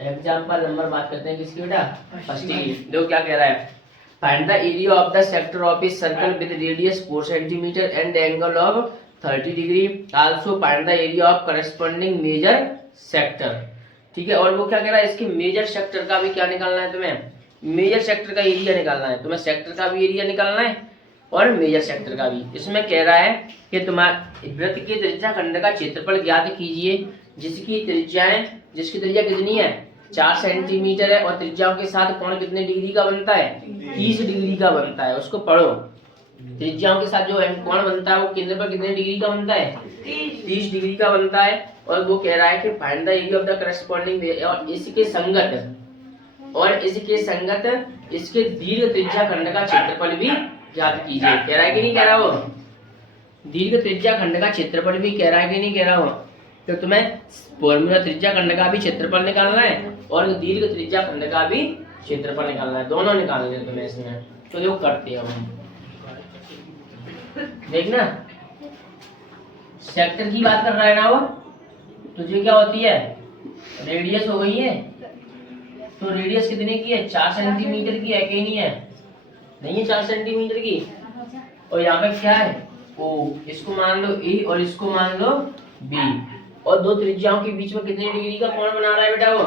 Example number बात करते हैं किसकी बेटा, फर्स्ट की। देखो क्या कह रहा है, find the area of the sector of a circle with radius 4 centimetre and angle of 30 degree, also find the area of corresponding major sector. ठीक है, और वो क्या कह रहा है, इसके मेजर सेक्टर का भी क्या निकालना है तुम्हें, मेजर सेक्टर का एरिया निकालना है तुम्हें, सेक्टर का भी एरिया निकालना है और मेजर सेक्टर का भी। इसमें कह रहा है कि तुम्हारे वृत्त के त्रिज्या खंड का क्षेत्रफल ज्ञात कीजिए जिसकी त्रिज्या कितनी है, 4 सेंटीमीटर है और त्रिज्याओं के साथ कोण कितने डिग्री का बनता है, 30 डिग्री का बनता है। उसको पढ़ो, त्रिज्याओं के साथ जो कोण बनता है वो केंद्र पर कितने डिग्री का बनता है, 30 डिग्री का बनता है। और वो कह रहा है कि find the area of the corresponding, और इसके संगत इसके दीर्घ त्रिज्या खंड का क्षेत्रफल भी ज्ञात कीजिए। कह रहा है कि नहीं कह रहा वो, दीर्घ त्रिज्या खंड का क्षेत्रफल भी कह रहा है कि नहीं कह रहा हो। तो तुम्हें फॉर्मूला त्रिज्या खंड का भी क्षेत्रफल निकालना है और दीर्घ त्रिज्या खंड का भी क्षेत्रफल निकालना है, दोनों निकालने हैं तुम्हें इसमें। तो देखो करते हैं हम, देखना सेक्टर की बात कर रहा है ना वो, तुझे क्या होती है, रेडियस हो गई है, तो रेडियस कितने की है, 4 सेंटीमीटर की है कि नहीं है, नहीं है 4 सेंटीमीटर की। और यहाँ पे क्या है, ओ, इसको मान लो ए और इसको मान लो बी, और दो त्रिज्याओं के बीच में कितने डिग्री का कोण बना रहा है बेटा वो,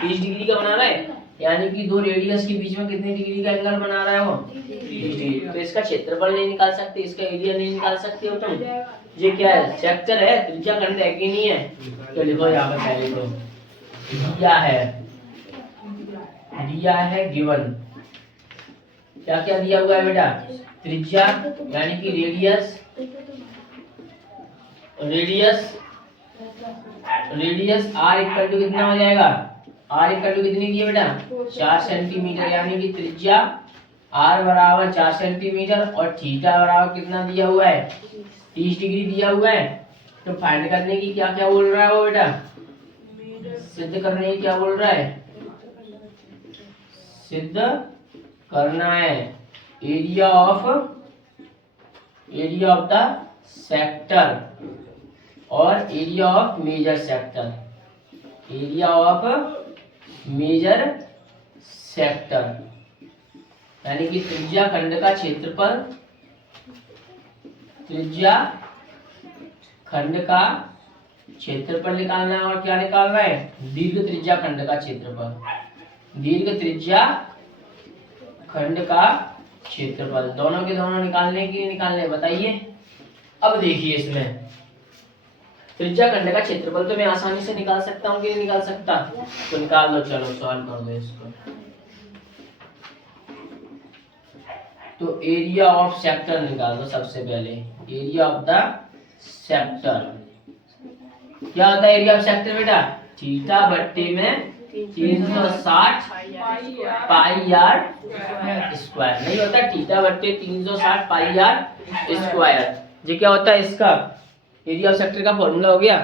30 डिग्री का बना रहा है, यानी कि दो रेडियस के बीच में कितने डिग्री का एंगल बना रहा है वो, 30 डिग्री। तो इसका क्षेत्रफल नहीं निकाल सकते, इसका एरिया नहीं निकाल सकते हो तुम। ये क्या है, सेक्टर है, त्रिज्या खंड है कि नहीं है। तो लिखो यहाँ पे पहले तो दिया है गिवन, क्या क्या दिया हुआ है बेटा, त्रिज्या यानी कि रेडियस आर इक्वल टू कितना हो जाएगा, आर इक्वल टू कितनी दी है बेटा, 4 सेंटीमीटर, यानी कि त्रिज्या आर बराबर 4 सेंटीमीटर और थीटा बराबर कितना दिया हुआ है, 30 डिग्री दिया हुआ है। तो फाइंड करने की क्या क्या बोल रहा है वो बेटा, सिद्ध करने की क्या बोल रहा है, सिद्ध करना है एरिया ऑफ द सेक्टर और area of major sector, area of major sector यानी कि त्रिज्या खंड का क्षेत्रफल, त्रिज्या खंड का क्षेत्रफल निकालना है और क्या निकालना है, दीर्घ त्रिज्या खंड का क्षेत्रफल, दीर्घ त्रिज्या खंड का क्षेत्रफल, दोनों के दोनों निकालने की निकालने बताइए। अब देखिए इसमें त्रिज्या खंड का क्षेत्रफल तो मैं आसानी से निकाल सकता हूँ कि नहीं निकाल सकता, तो निकाल लो, चलो सॉल्व कर दो इसको। तो एरिया ऑफ सेक्टर निकाल दो सबसे पहले, एरिया ऑफ द सेक्टर क्या होता है, एरिया ऑफ सेक्टर बेटा, थीटा बट्टे में 360 पाई आर स्क्वायर, नहीं होता थीटा बट्टे 360 पाई आर स्क्वायर। ये क्या होता है, इसका एरिया ऑफ सेक्टर का फॉर्मूला हो गया,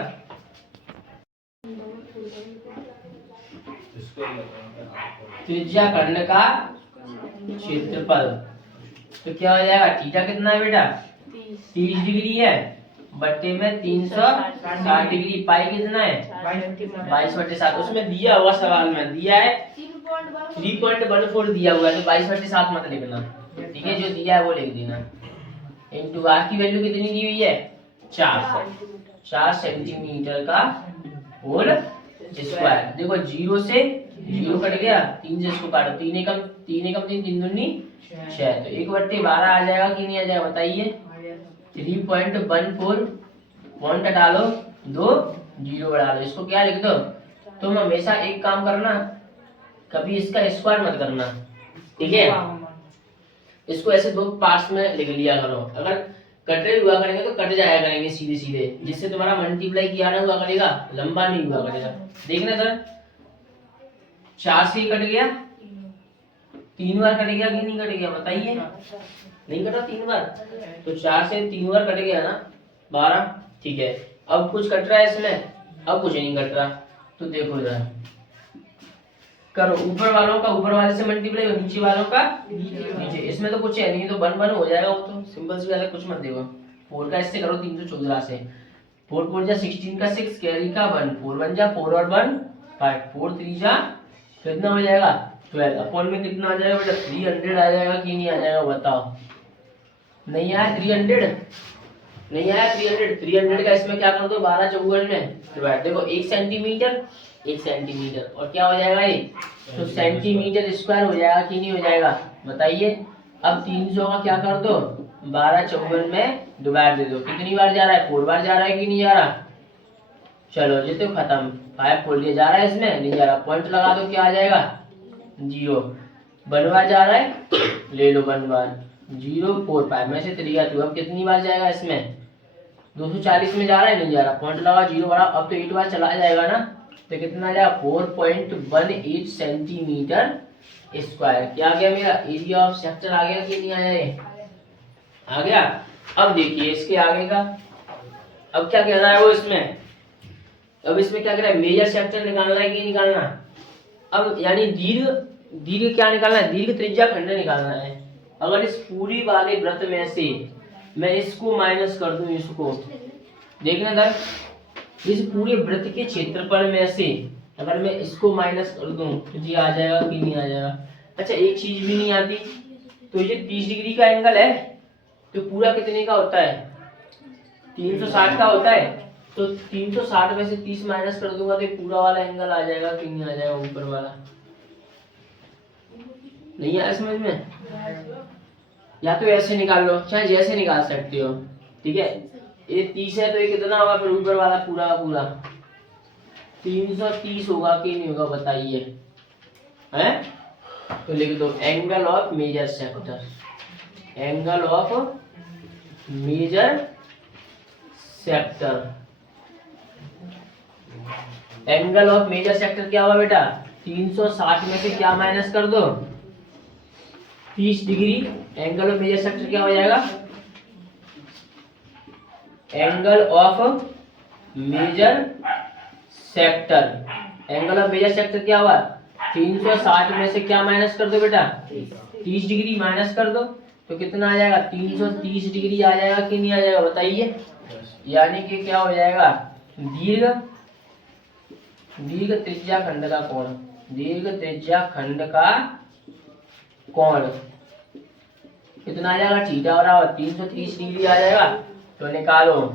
त्रिज्या खंड का क्षेत्रफल। तो क्या हो जाएगा, थीटा कितना है बेटा, 30 डिग्री है, बट्टे में 360 डिग्री, पाई कितना है 22/7। उसमें दिया हुआ सवाल में दिया है 3.14 दिया हुआ है, तो 22/7 मत लिखना, ठीक है, जो दिया है वो लिख देना। इनटू आर की वैल्यू कितनी दी हुई है, 4 सेंटीमीटर का होल स्क्वायर। देखो 0 से 0 कट गया, 3 से इसको काटो, 3 एकम 3 3 दूनी 6, तो 1/12 आ जाएगा कि नहीं आ जाएगा बताइए। 3.14 पॉइंट डालो, 2 0 बढ़ा लो, इसको क्या लिख दो। तुम हमेशा एक काम करना, कभी इसका स्क्वायर मत करना, ठीक है, इसको ऐसे दो पार्ट्स में लिख लिया करो। अगर कटे हुआ करेंगे तो कट जाया करेंगे सीधे सीधे, जिससे तुम्हारा मल्टीप्लाई किया ना हुआ करेगा, लंबा नहीं हुआ करेगा। देखना सर, 4 से कट गया, 3 बार कट गया कि नहीं कट गया बताइए, नहीं कटा 3 बार, तो 4 से 3 बार कट गया ना 12, ठीक है। अब कुछ कट रहा है इसमें, अब कुछ नहीं कट रहा, तो देखो इधर करो, ऊपर वालों का ऊपर वाले से मल्टीप्लाई और नीचे वालों का नीचे, इसमें तो कुछ है नहीं, तो 1 1 हो जाएगा, वो तो सिंपल सी बात है, कुछ मत देखो। 4 का इससे करो 314 से, 4 4 जा 16 का 6 कैरी का 1, 4 1 जा 4 और 1 5 4 3 जा कितना हो जाएगा 12 अपॉन में कितना आ जाएगा बेटा 300 आ जाएगा कि नहीं आ जाएगा बताओ। नहीं आया 300, नहीं आया 300 का इसमें क्या कर दो 12 चौवन में डिवाइड। देखो 1 सेंटीमीटर 1 सेंटीमीटर और क्या हो जाएगा ये तो सेंटीमीटर स्क्वायर हो जाएगा कि नहीं हो जाएगा बताइए। अब 300 का क्या कर दो 12 चौवन में डिवाइड दे दो। कितनी बार जा रहा है 4 बार जा रहा है कि नहीं जा रहा। चलो ये तो खत्म 5 4 लिए जा रहा है इसमें नहीं जा रहा पॉइंट लगा दो क्या आ जाएगा 0। 1 बार जा रहा है ले लो 1 बार 0 4 5 में से 3 2 अब कितनी बार जाएगा इसमें 240 में जा रहा है नहीं जा रहा पॉइंट लगा 0 बड़ा। अब तो 8 बार चला जाएगा ना तो कितना आ जाएगा 4.18 सेंटीमीटर स्क्वायर। क्या आ गया मेरा एरिया ऑफ सेक्टर आ गया कि नहीं आया ये आ गया। अब देखिए इसके आगे का अब क्या कह रहा है वो इसमें। अब इसमें क्या कह रहा है मेजर सेक्टर निकालना है कि निकालना। अब यानी दीर्घ दीर्घ क्या निकालना है दीर्घ त्रिज्या खंड निकालना है। अगर इस पूरी वाले वृत्त में से मैं इसको माइनस कर दूं इसको देखना दर इस पूरे वृत्त के क्षेत्रफल में से अगर मैं इसको माइनस कर दूं तो जी आ जाएगा कि नहीं आ जाएगा। अच्छा एक चीज भी नहीं आती तो ये 30 डिग्री का एंगल है तो पूरा कितने का होता है 360 का होता है। तो 360 में से 30 माइनस कर दूंगा तो पूरा वाला एंगल आ जाएगा कि नहीं आ जाएगा ऊपर वाला। नहीं आया समझ में। या तो ऐसे निकाल लो चाहे जैसे निकाल सकते हो ठीक है। ये 30 है तो ये कितना होगा फिर ऊपर वाला पूरा का पूरा 330 होगा कि नहीं होगा बताइए हैं। तो लिख दो angle of major sector angle of major sector. Angle of major sector क्या हुआ बेटा 360 में से क्या माइनस कर दो 30 degree. Angle of major sector क्या हो जाएगा angle of major sector. Angle of major sector क्या हुआ 360 में से क्या माइनस कर दो बेटा 30 डिग्री माइनस कर दो तो कितना आ जाएगा 330 डिग्री आ जाएगा कि नहीं आ जाएगा बताइए। यानी कि क्या हो जाएगा दीर्घ दीर्घ त्रिज्या खंड का कोण दीर्घ त्रिज्या खंड का कोण कितना आ जाएगा थीटा बराबर 330 डिग्री आ जाएगा। तो निकालो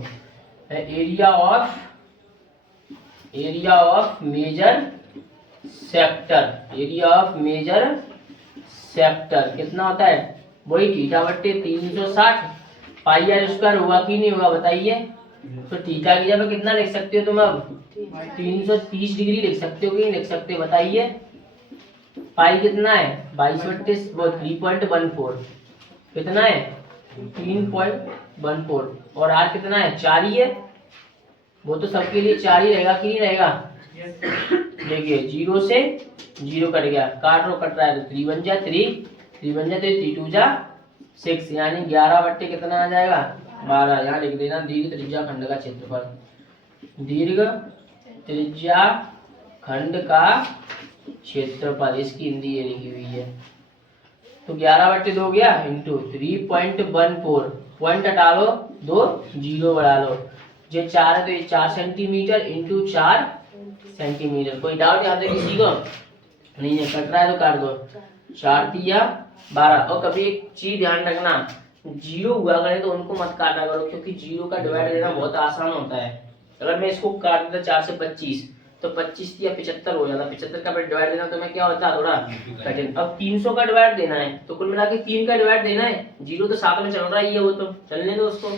एरिया ऑफ मेजर सेक्टर कितना होता है वही थीटा बट्टे 360 पाई आर स्क्वायर होगा कि नहीं होगा बताइए। तो थीटा की जगह कितना लिख सकते हो तुम अब 330 डिग्री लिख सकते हो कि नहीं लिख सकते बताइए। पाई कितना है 3.14 कितना है 3.14 और आर कितना है 4 ही है वो तो सबके लिए 4 ही रहेगा कि नहीं रहेगा। देखिए 0 से 0 कट गया काट रो कट रहा है तो 3 1 जा 3 2 जा 6 यानी 11 बट्टे कितना आ जाएगा 12। यहाँ लिख देना दीर्घ त्रिज्या खंड का क्षेत्रफल दीर्घ त्रिज्या खंड का क्षेत्रफल इसकी हिंदी ये लिखी हुई है। तो 11 बट्टे 2 गया इंटू 3.14 पॉइंट हटा लो 2 जीरो बढ़ा लो ये 4 है तो ये 4 सेंटीमीटर इंटू 4 सेंटीमीटर। कोई डाउट यहाँ पे किसी को नहीं है कट रहा है तो काट दो 4 तिया 12। और कभी एक चीज ध्यान रखना जीरो हुआ करे तो उनको मत काटा करो क्योंकि जीरो का डिवाइड देना बहुत आसान होता है। अगर मैं इसको काट देता 4 से 25 तो 25 या 75 हो जाता 75 का डिवाइड देना तो मैं क्या होता थोड़ा कठिन। अब 300 का डिवाइड देना है तो कुल मिला के 3 का डिवाइड देना है जीरो तो साथ में चल रहा ही है वो तो चलने दो उसको।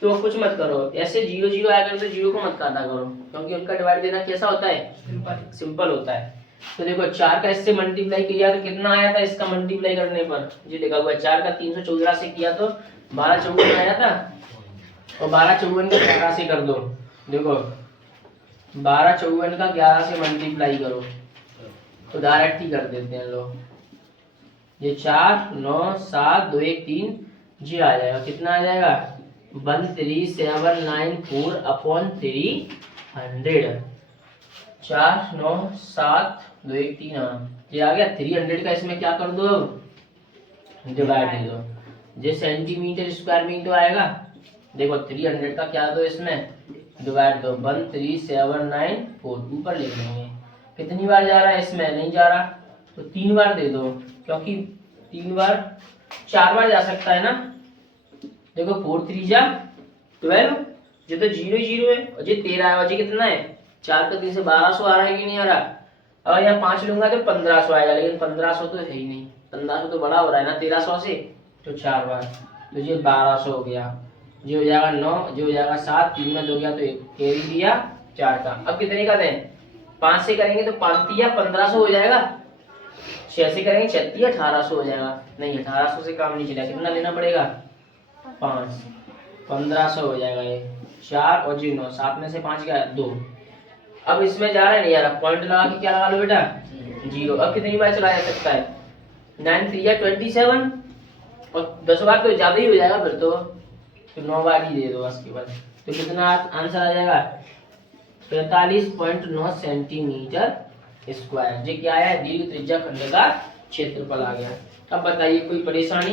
तो कुछ मत करो ऐसे 0 0 आया करे तो जीरो को मत काटा करो क्योंकि उनका डिवाइड देना कैसा होता है सिंपल होता है। तो देखो 4 का इससे मल्टीप्लाई किया तो कितना आया था इसका मल्टीप्लाई करने पर ये लिखा हुआ है 4 का 314 से किया तो 12 54 आया था और 12 54 का 11 से कर दो। देखो 12 54 का 11 से मल्टीप्लाई करो तो डायरेक्ट ही कर देते हैं लोग। ये 4 9 7 2 1 3 जी आ जाएगा कितना आ जाएगा 13794 अपॉन 300 4 9 7 2 1 3 ये आ गया 300 का इसमें क्या कर दो अब डिवाइड दे दो ये सेंटीमीटर स्क्वायर में तो आएगा। देखो 300 का क्या दो इसमें डिवाइड दो 13794 ऊपर लिख देंगे कितनी बार जा रहा है, इसमें नहीं जा रहा, तो 3 बार दे दो, क्योंकि 3 बार 4 बार जा सकता है ना। देखो 4 3 जा 12, ये तो 0 0 है, और ये 13 है, और ये कितना है 4 का 3 से 1200 आ रहा है कि नहीं आ रहा। और यहाँ 5 लूंगा तो 1500 आएगा, लेकिन 1500 तो है ही नहीं, 1500 तो बड़ा हो रहा है ना 1300 से, तो 4 बार, तो ये 1200 हो गया, जो हो जाएगा 9, जो हो जाएगा 7, 3 में 2 गया तो 1 कैरी दिया 4 का। अब कितने का दें, 5 से करेंगे तो 5 या 1500 हो जाएगा, 6 से करेंगे 36 1800 हो जाएगा, नहीं 1800 से काम नहीं चलेगा, कितना लेना पड़ेगा 5, 1500 हो जाएगा ये 4, और जी 9, 7 में से 5 गया 2। अब इसमें जा रहा है नहीं यार, पॉइंट लगा के क्या लगा लो बेटा 0। अब कितनी बार चलाया जा सकता है, 9 3 या 27, और 10 बार तो ज्यादा ही हो जाएगा फिर तो 9 बार ही दे दो बस के बाद। तो कितना आंसर आ जाएगा 45.9 सेंटीमीटर स्क्वायर। ये क्या है, दीर्घ त्रिज्या खंड का क्षेत्रफल आ गया। अब बताइए कोई परेशानी।